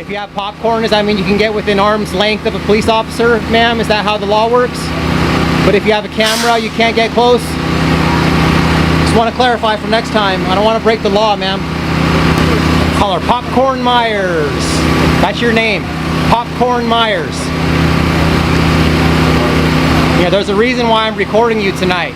If you have popcorn, does that mean you can get within arm's length of a police officer, ma'am? Is that how the law works? But if you have a camera, you can't get close? Just want to clarify for next time. I don't want to break the law, ma'am. Call her Popcorn Myers. That's your name. Popcorn Myers. Yeah, there's a reason why I'm recording you tonight.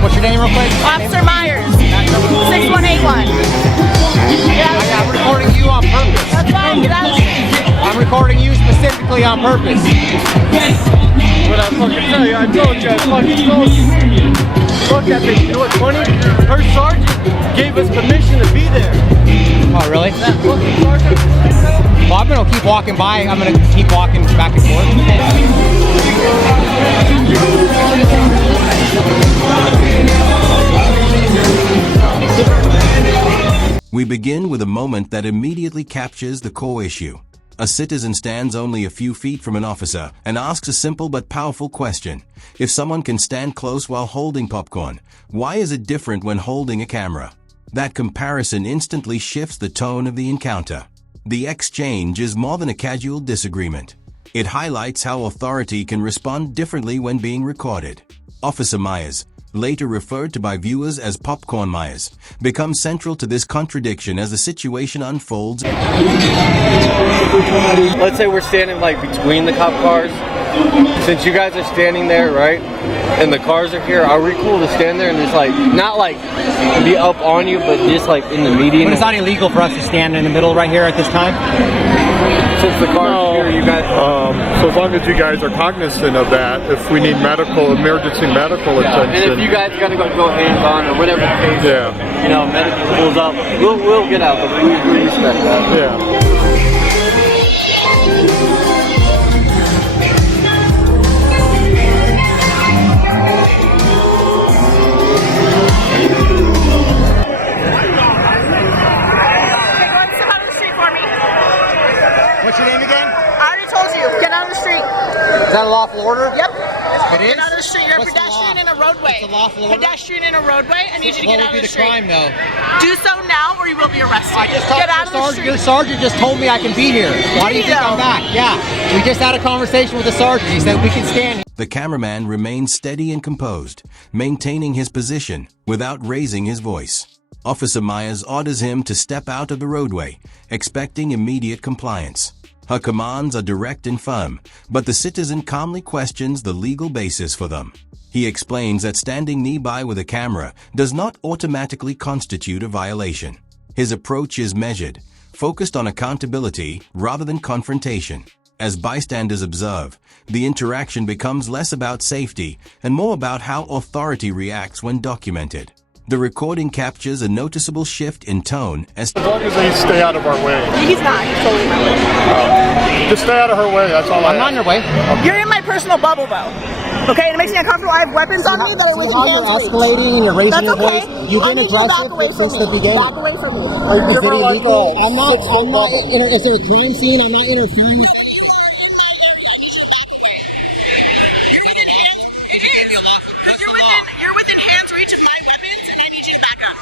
What's your name real quick? Officer Myers, 6181. I'm recording you on purpose. That's fine, get out of the street. I'm recording you specifically on purpose. What I fucking tell you, I told you, I fucking told you. Fuck that bitch, you know what's funny? Her sergeant gave us permission to be there. Oh, really? That fucking sergeant. Well, I'm gonna keep walking by. I'm gonna keep walking back and forth. We begin with a moment that immediately captures the core issue. A citizen stands only a few feet from an officer and asks a simple but powerful question. If someone can stand close while holding popcorn, why is it different when holding a camera? That comparison instantly shifts the tone of the encounter. The exchange is more than a casual disagreement. It highlights how authority can respond differently when being recorded. Officer Myers, later referred to by viewers as Popcorn Myers, becomes central to this contradiction as the situation unfolds. Let's say we're standing like between the cop cars. Since you guys are standing there, right? And the cars are here, are we cool to stand there and just like, not like be up on you, but just like in the median? But it's not illegal for us to stand in the middle right here at this time? Since the cars are here, you guys... So as long as you guys are cognizant of that, if we need emergency medical attention. And if you guys gotta go hands-on or whatever the case, you know, medical pulls up, we'll get out, but we respect that. Yeah. What's your name again? I already told you, get out of the street. Is that a lawful order? Yep. It is? Get out of the street. You're a What's the pedestrian law? in a roadway. What's the lawful order? Pedestrian in a roadway. I need you to get out of the street. What would be the crime, though? Do so now or you will be arrested. I just talked get out to of the the sergeant. street. Your sergeant just told me I can be here. Why do you think I'm back? Yeah. We just had a conversation with the sergeant. He said we can stand. The cameraman remains steady and composed, maintaining his position without raising his voice. Officer Myers orders him to step out of the roadway, expecting immediate compliance. Her commands are direct and firm, but the citizen calmly questions the legal basis for them. He explains that standing nearby with a camera does not automatically constitute a violation. His approach is measured, focused on accountability rather than confrontation. As bystanders observe, the interaction becomes less about safety and more about how authority reacts when documented. The recording captures a noticeable shift in tone as long as they stay out of our way. He's not. He's totally in my way. Just stay out of her way, that's all I'm not in your way. You're in my personal bubble, though. Okay, and it makes me uncomfortable. I have weapons on me that are within hands reach. Escalating and you're raising That's your okay. voice. You've been aggressive since the beginning. Back away from me. Is it illegal? I'm not. Is there a crime scene? I'm not interfering. You are in my area. I need you to back away. You're within hands reach of my weapons, and I need you to back up.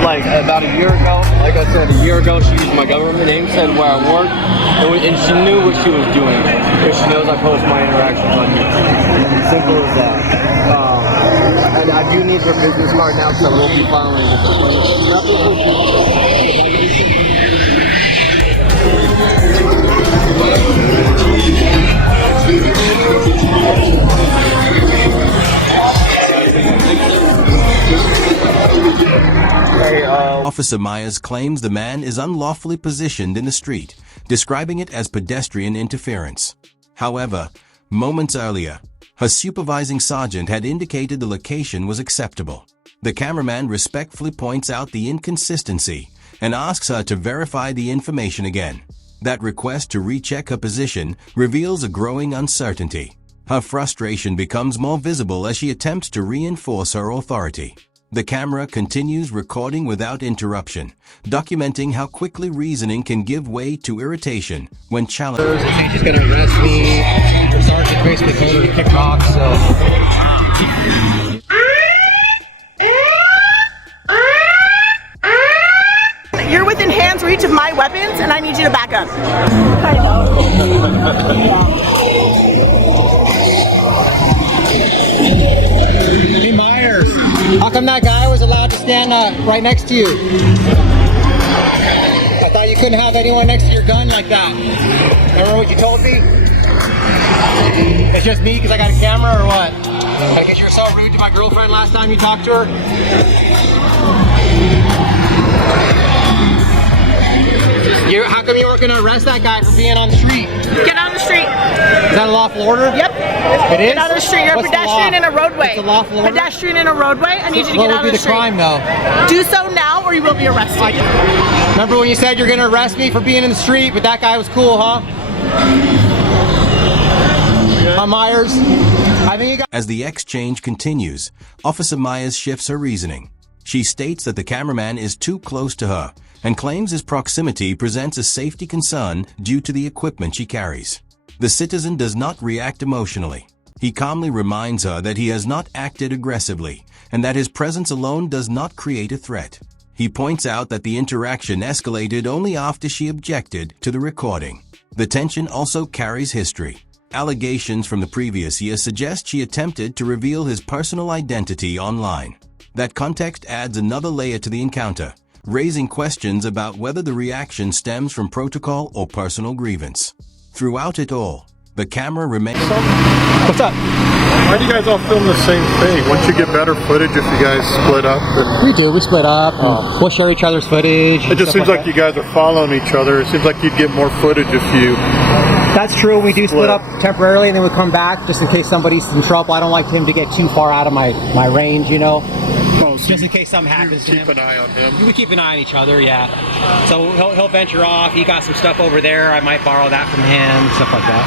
Like about a year ago, like I said, a year ago, she used my government name, said where I worked, and she knew what she was doing, because she knows I post my interactions on YouTube. Simple as that. And I do need her business card now, because I will be filing with Officer Myers claims the man is unlawfully positioned in the street, describing it as pedestrian interference. However, moments earlier, her supervising sergeant had indicated the location was acceptable. The cameraman respectfully points out the inconsistency and asks her to verify the information again. That request to recheck her position reveals a growing uncertainty. Her frustration becomes more visible as she attempts to reinforce her authority. The camera continues recording without interruption, documenting how quickly reasoning can give way to irritation when challenged. I think she's gonna arrest me. Sergeant basically told her to kick off, so. You're within hands reach of my weapons, and I need you to back up. Hey Myers, how come that guy was allowed to stand right next to you? I thought you couldn't have anyone next to your gun like that. Remember what you told me? It's just me because I got a camera or what? Because you were so rude to my girlfriend last time you talked to her? How come you weren't going to arrest that guy for being on the street? Get on the street. Is that a lawful order? Yep. It is? Get on the street. You're What's a pedestrian in a roadway. It's a lawful order? Pedestrian in a roadway. I need you to What get would on be the the street. crime though? Do so now or you will be arrested. Remember when you said you're going to arrest me for being in the street, but that guy was cool, huh? Myers, I think you got... As the exchange continues, Officer Myers shifts her reasoning. She states that the cameraman is too close to her and claims his proximity presents a safety concern due to the equipment she carries. The citizen does not react emotionally. He calmly reminds her that he has not acted aggressively and that his presence alone does not create a threat. He points out that the interaction escalated only after she objected to the recording. The tension also carries history. Allegations from the previous year suggest she attempted to reveal his personal identity online. That context adds another layer to the encounter, raising questions about whether the reaction stems from protocol or personal grievance. Throughout it all, the camera remains... What's up? Why do you guys all film the same thing? Wouldn't you get better footage if you guys split up? We do. We split up. And we'll share each other's footage. It just seems like you guys are following each other. It seems like you'd get more footage if you... That's true. We do split up temporarily and then we come back just in case somebody's in trouble. I don't like him to get too far out of my range, you know. Just in case something happens to him. Keep an eye on him. We keep an eye on each other, yeah. So he'll venture off. He got some stuff over there. I might borrow that from him, stuff like that.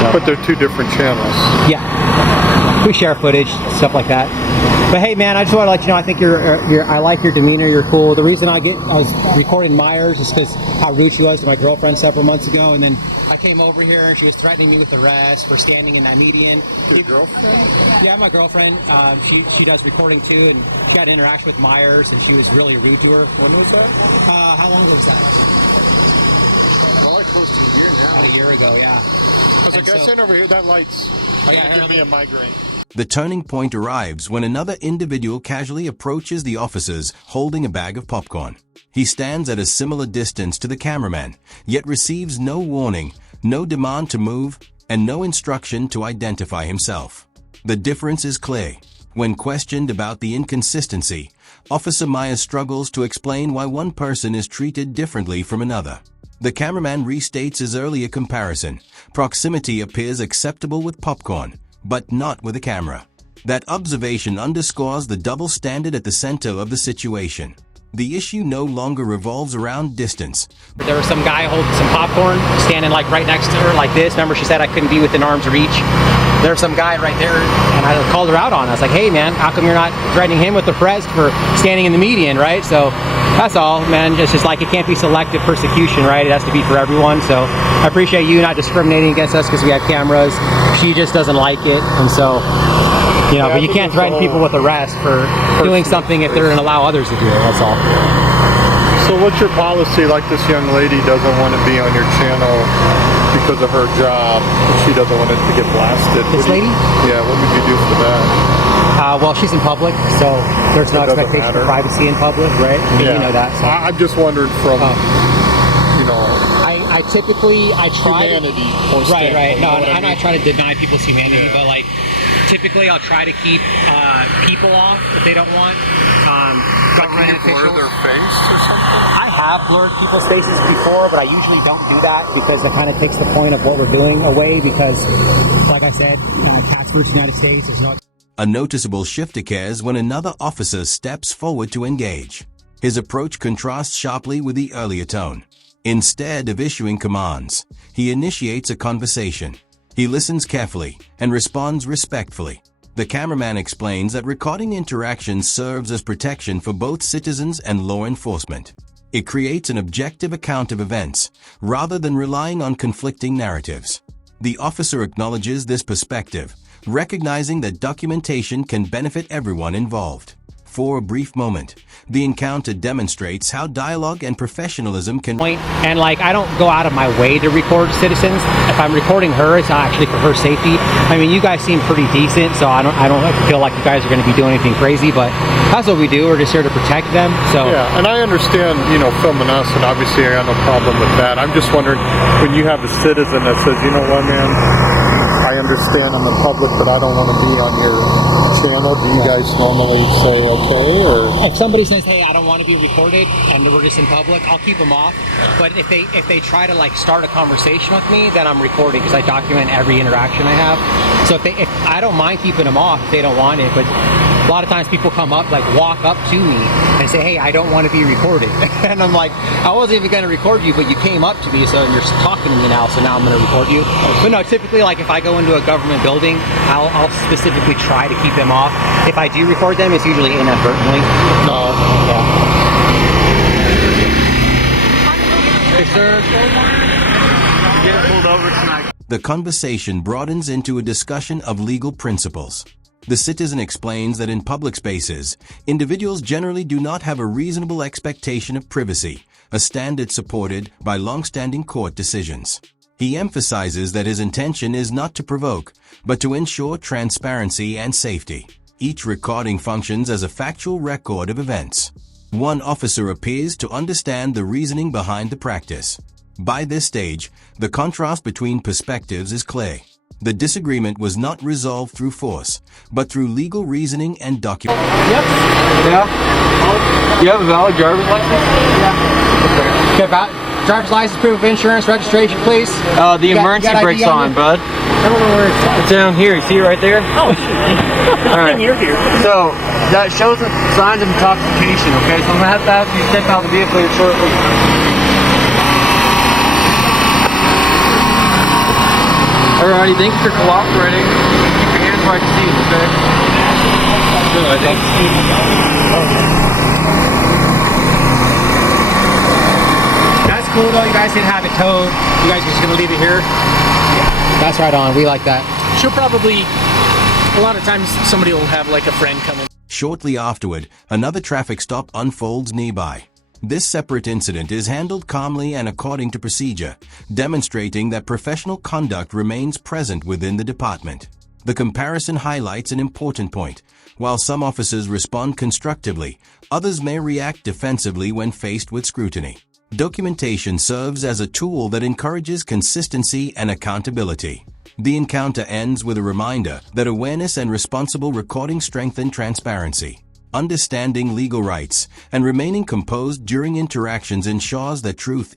So, But they're two different channels. yeah, we share footage, stuff like that. But hey, man, I just want to let you know I think I like your demeanor. You're cool. The reason I was recording Myers is because how rude she was to my girlfriend several months ago, and then I came over here and she was threatening me with arrest for standing in that median. Your girlfriend? Yeah, my girlfriend. She does recording too, and she had an interaction with Myers, and she was really rude to her. When was that? How long ago was that? Probably close to a year now. About a year ago, yeah. I was like, I stand over here, that light's give me a migraine. The turning point arrives when another individual casually approaches the officers holding a bag of popcorn. He stands at a similar distance to the cameraman, yet receives no warning, no demand to move, and no instruction to identify himself. The difference is clear. When questioned about the inconsistency, Officer Myers struggles to explain why one person is treated differently from another. The cameraman restates his earlier comparison. Proximity appears acceptable with popcorn, but not with a camera. That observation underscores the double standard at the center of the situation. The issue no longer revolves around distance. There was some guy holding some popcorn, standing like right next to her like this. Remember she said I couldn't be within arm's reach? There was some guy right there, and I called her out on it. I was like, hey man, how come you're not threatening him with arrest for standing in the median, right? So that's all, man. It's just like it can't be selective persecution, right? It has to be for everyone. So I appreciate you not discriminating against us because we have cameras. She just doesn't like it, and so, you know, but you can't threaten people with arrest for doing something if they're going to allow others to do it, that's all. So what's your policy, like this young lady doesn't want to be on your channel because of her job, she doesn't want it to get blasted? This lady? Yeah, what would you do for that? Well, she's in public, so there's no It doesn't expectation matter. of privacy in public, right? I mean, you know that. So. I'm just wondering from, you know, I typically, I try humanity. Right. No, You know what I I'm not mean? trying to deny people's humanity, but like, typically I'll try to keep people off if they don't want. Government officials. Their face or something? I have blurred people's faces before, but I usually don't do that because it kind of takes the point of what we're doing away because, like I said, cats versus United States, there's no... A noticeable shift occurs when another officer steps forward to engage. His approach contrasts sharply with the earlier tone. Instead of issuing commands, he initiates a conversation. He listens carefully and responds respectfully. The cameraman explains that recording interactions serves as protection for both citizens and law enforcement. It creates an objective account of events, rather than relying on conflicting narratives. The officer acknowledges this perspective, recognizing that documentation can benefit everyone involved. For a brief moment, the encounter demonstrates how dialogue and professionalism can And like, I don't go out of my way to record citizens. If I'm recording her, it's actually for her safety. I mean, you guys seem pretty decent, so I don't feel like you guys are going to be doing anything crazy, but that's what we do. We're just here to protect them. So yeah, and I understand, filming us, and obviously I got no problem with that. I'm just wondering, when you have a citizen that says, you know what, man, I understand I'm the public, but I don't want to be on your channel, do you guys normally say okay, or? if somebody says, hey, I don't want to be recorded and we're just in public, I'll keep them off. But if they try to like start a conversation with me, then I'm recording, because I document every interaction I have. So if I don't mind keeping them off if they don't want it, but a lot of times people come up, like walk up to me and say, hey, I don't want to be recorded. And I'm like, I wasn't even going to record you, but you came up to me, so you're talking to me now, so now I'm going to record you. But no, typically, like if I go into a government building, I'll specifically try to keep them off. If I do record them, it's usually inadvertently. No. Yeah. Hey, sir. Get pulled over tonight. The conversation broadens into a discussion of legal principles. The citizen explains that in public spaces, individuals generally do not have a reasonable expectation of privacy, a standard supported by long-standing court decisions. He emphasizes that his intention is not to provoke, but to ensure transparency and safety. Each recording functions as a factual record of events. One officer appears to understand the reasoning behind the practice. By this stage, the contrast between perspectives is clear. The disagreement was not resolved through force, but through legal reasoning and document. Yep. Yeah? You have a valid driver's license? Yeah. Okay, driver's license, proof of insurance, registration, please. The emergency brake's on, bud. I don't know where it's at. It's down here. You see it right there? Oh, shit. Alright. You're here. So, that shows the signs of intoxication, okay? So I'm going to have you step out of the vehicle here shortly. Alrighty, thank you for cooperating. Keep your hands right to see it, okay? Good, thank you. That's cool though, you guys didn't have it towed. You guys are just gonna leave it here? That's right on, we like that. She'll probably, a lot of times somebody will have like a friend come in. Shortly afterward, another traffic stop unfolds nearby. This separate incident is handled calmly and according to procedure, demonstrating that professional conduct remains present within the department. The comparison highlights an important point. While some officers respond constructively, others may react defensively when faced with scrutiny. Documentation serves as a tool that encourages consistency and accountability. The encounter ends with a reminder that awareness and responsible recording strengthen transparency. Understanding legal rights and remaining composed during interactions ensures that truth